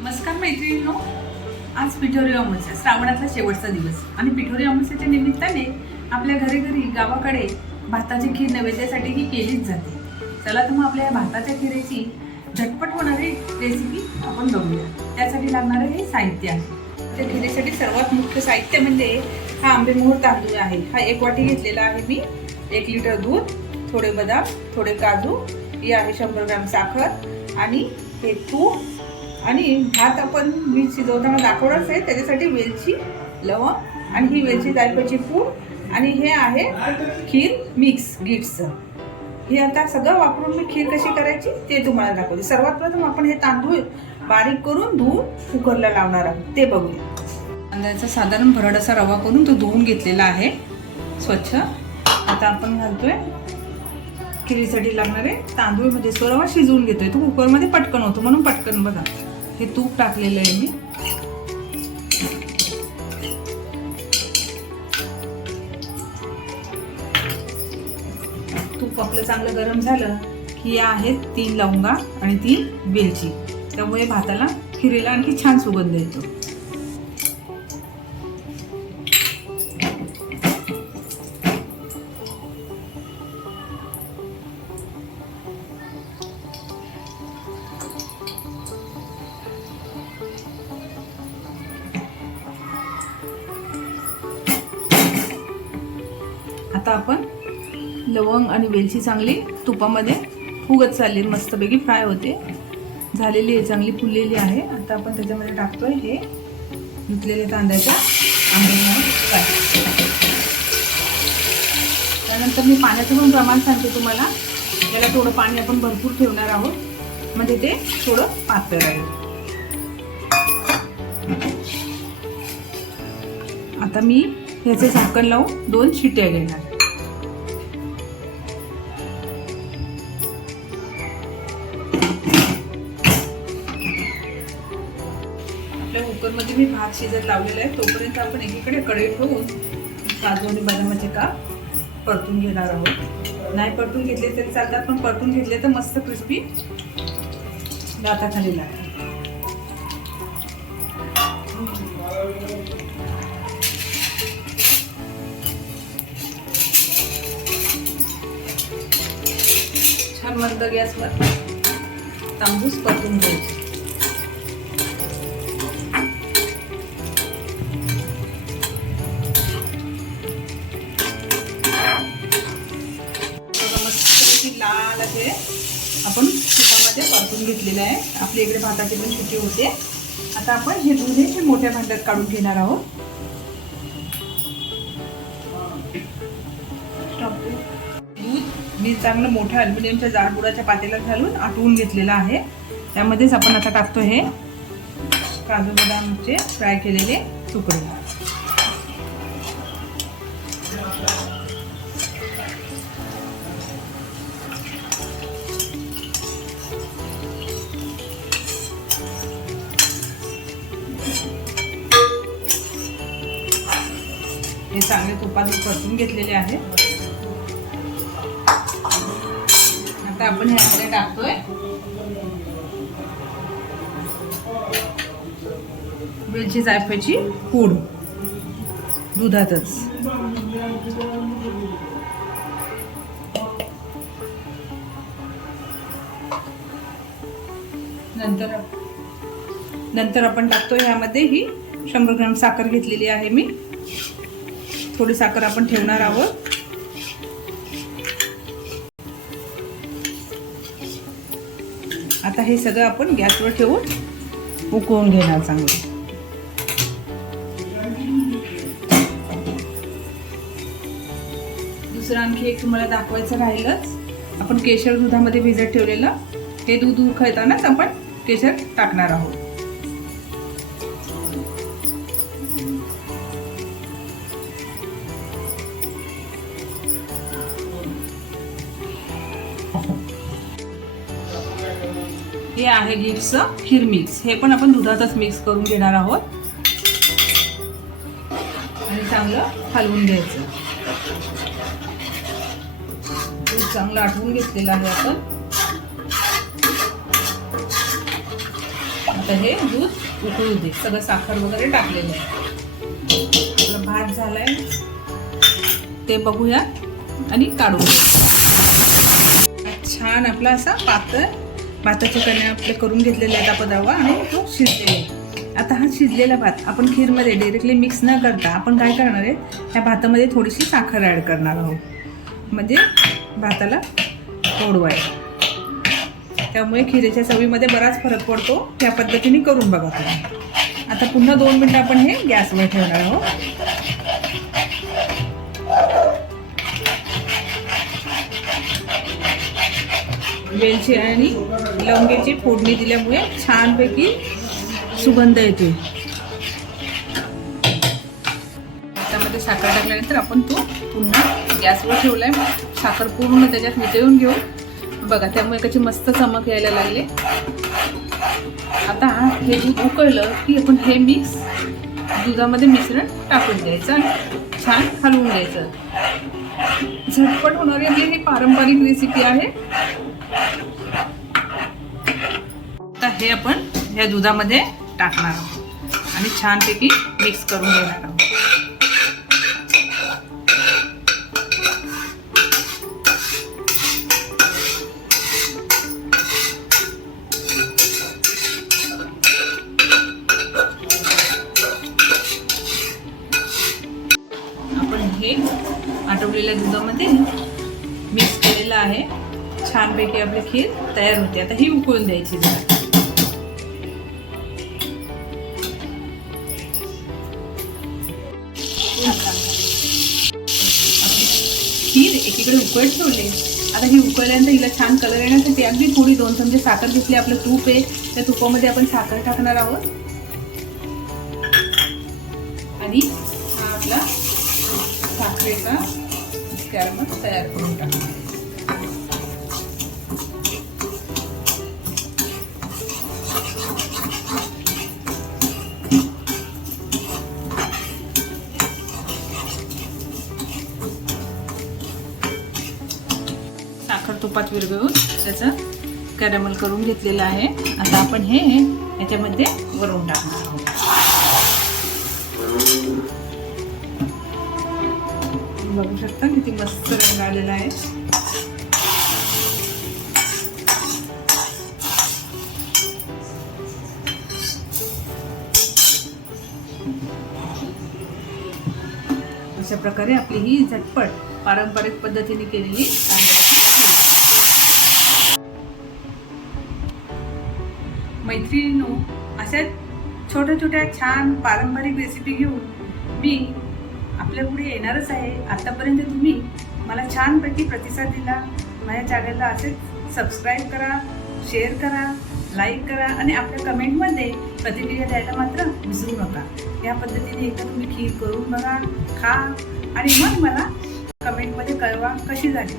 नमस्कार मैत्रिणींनो. आज पिठोरी अमावस्या श्रावणातला शेवटचा दिवस. आणि पिठोरी अमावस्याच्या निमित्ताने आपल्या घरी घरी गावाकडे भाताची खीर नैवेद्यासाठी ही केलीच जाते. चला तर मग आपल्या या भाताच्या खिरेची झटपट होणारी रेसिपी आपण बघूया. त्यासाठी लागणारं हे साहित्य आहे. त्या खिरेसाठी सर्वात मुख्य साहित्य म्हणजे हा आंबेमोहर तांदूळ आहे. हा एक वाटी घेतलेला आहे मी. एक लिटर दूध थोडे बदाम थोडे काजू ही आहे शंभर ग्रॅम साखर आणि हे तूप आणि भात आपण मी शिजवताना दाखवलंच आहे. त्याच्यासाठी वेलची लवंग आणि ही वेलची जायफळची पूड. आणि हे आहे खीर मिक्स गिट्सचं. हे आता सगळं वापरून मी खीर कशी करायची ते तुम्हाला दाखवते. सर्वात प्रथम आपण हे तांदूळ बारीक करून धुवून कुकरला लावणार आहोत. ते बघूया. तांदळाचा साधारण भरड असा रवा करून तो धुवून घेतलेला आहे. स्वच्छ. आता आपण घालतोय खिरीसाठी लागणारे तांदूळ म्हणजे रवा शिजवून घेतोय. तो कुकरमध्ये पटकन होतो म्हणून पटकन बघा. हे तूप टाकलेलं आहे मी. तूप आपलं चांगलं गरम झालं की या आहेत तीन लवंगा आणि तीन वेलची. त्यामुळे भाताला खिरीला आणखी छान सुगंध येतो. आता आपण लवंग आणि वेलची चांगली तुपामध्ये फुगत चालली मस्तपैकी फ्राय होते. झालेली आहे चांगली फुललेली आहे. आता आपण त्याच्यामध्ये टाकतोय हे धुतलेले तांदळाच्या त्यानंतर मी पाण्याचं पण प्रमाण सांगते तुम्हाला. याला थोडं पाणी आपण भरपूर ठेवणार आहोत. म्हणजे ते थोडं पातळ राहील आता मी ह्याचे झाकण लावून दोन शिट्या घेणार. आपल्या मी भात शिजत लावलेला आहे तोपर्यंत आपण एकीकडे कढई ठेवून काजू आणि बदामाचे काप परतून घेणार आहोत. नाही परतून घेतले तरी चालतात पण परतून घेतले तर मस्त क्रिस्पी दाताखाली लागतात. छान मंद गॅसवर तांबूस परतून घ्यायचे. मस्तपैकी हे आपण शेतामध्ये परतून घेतलेले आहे. आपल्या इकडे भाताची पण सुटी होते. आता आपण हे दूध हे मोठ्या भांड्यात काढून घेणार आहोत. दूध मी चांगलं मोठ्या अल्युमिनियमच्या जाड बुडाच्या पातेल्यात घालून आटवून घेतलेलं आहे. त्यामध्येच आपण आता टाकतो हे काजू बदामचे फ्राय केलेले तुकडे. चांगले तुपात परतून घेतलेले आहे आता आपण ह्यामध्ये टाकतोय. वेलची जायफळची पूड. दुधातच. नंतर नंतर आपण टाकतो ह्यामध्ये ही शंभर ग्राम साखर घेतलेली आहे मी. थोडी साखर आपण ठेवणार आहोत. आता हे सगळं आपण गॅसवर ठेवून उकळून घेणार चांगलं. दुसरं आणखी एक तुम्हाला दाखवायचं राहिलंच. आपण केशर दुधामध्ये भिजत ठेवलेलं. हे दूध उखळतानाच आपण केशर टाकणार आहोत. हे आहे गिफ्टचं खीर मिक्स हे पण आपण दुधातच मिक्स करून घेणार आहोत. आणि चांगलं हलवून घ्यायचं. दूध चांगलं आठवून घेतलेलं आहे आपण. आता तर हे दूध उकळू दे. सगळं साखर वगैरे टाकलेलं आहे. भात झालाय. ते बघूया आणि काढू छान आपला असा पातळ भाताच्या कण्या आपले करून घेतलेल्या आहेत आपण रवा आणि तो शिजलेला आहे. आता हा शिजलेला भात आपण खीरमध्ये डायरेक्टली मिक्स न करता आपण काय करणार आहे? त्या भातामध्ये थोडीशी साखर ॲड करणार आहोत. म्हणजे भाताला गोडवा त्यामुळे खिरेच्या चवीमध्ये बराच फरक पडतो. त्या पद्धतीने करून बघा तुम्ही. आता पुन्हा दोन मिनटं आपण हे गॅसवर ठेवणार आहोत. वेलची आणि लवंगीची फोडणी दिल्यामुळे छानपैकी सुगंध येते त्यामध्ये साखर टाकल्यानंतर आपण तो पुन्हा गॅसवर ठेवलाय. साखर पूर्ण त्याच्यात वितळून घेऊ. बघा त्यामुळे त्याची मस्त चमक यायला लागले. आता हे दूध उकळलं की आपण हे मिक्स दुधामध्ये मिश्रण टाकून द्यायचं आणि छान हलवून द्यायचं झटपट होणारी आपली ही पारंपरिक रेसिपी आहे आता हे आपण या दुधामध्ये टाकणार आहोत. आणि छानपैकी मिक्स करून घेणार आहोत. आपण हे आटवलेल्या दुधामध्ये मिक्स केलेलं आहे. छानपैकी आपली खीर तयार होते. आता ही उकळून द्यायची. जरा खीर एकीकडे उकळत ठेवले. आता ही उकळल्यानंतर हिला छान कलर येण्यासाठी अगदी थोडी दोन चमचे साखर घेतली. आपलं तूप आहे. त्या तुपामध्ये आपण साखर टाकणार आहोत. आणि हा आपला साखरेचा मग तयार करून टाकणार साखर तुपात विरघळून त्याचं कॅरमल करून घेतलेलं आहे. आता आपण हे याच्यामध्ये वरून टाकणार आहोत. बघू शकता किती मस्त रंग आलेला आहे. अशा प्रकारे आपली ही झटपट पारंपरिक पद्धतीने केलेली मैत्रिणींनो अशा छोट्या छोट्या छान पारंपरिक रेसिपी घेऊन मी आपल्या पुढे येणारच आहे. आतापर्यंत तुम्ही मला छानपैकी प्रतिसाद दिला. माझ्या चॅनलला असेच सबस्क्राईब करा शेअर करा लाईक करा आणि आपल्या कमेंटमध्ये प्रतिक्रिया द्यायला मात्र विसरू नका. या पद्धतीने एकदा तुम्ही खीर करून बघा खा आणि मग मला कमेंटमध्ये कळवा कशी झाली.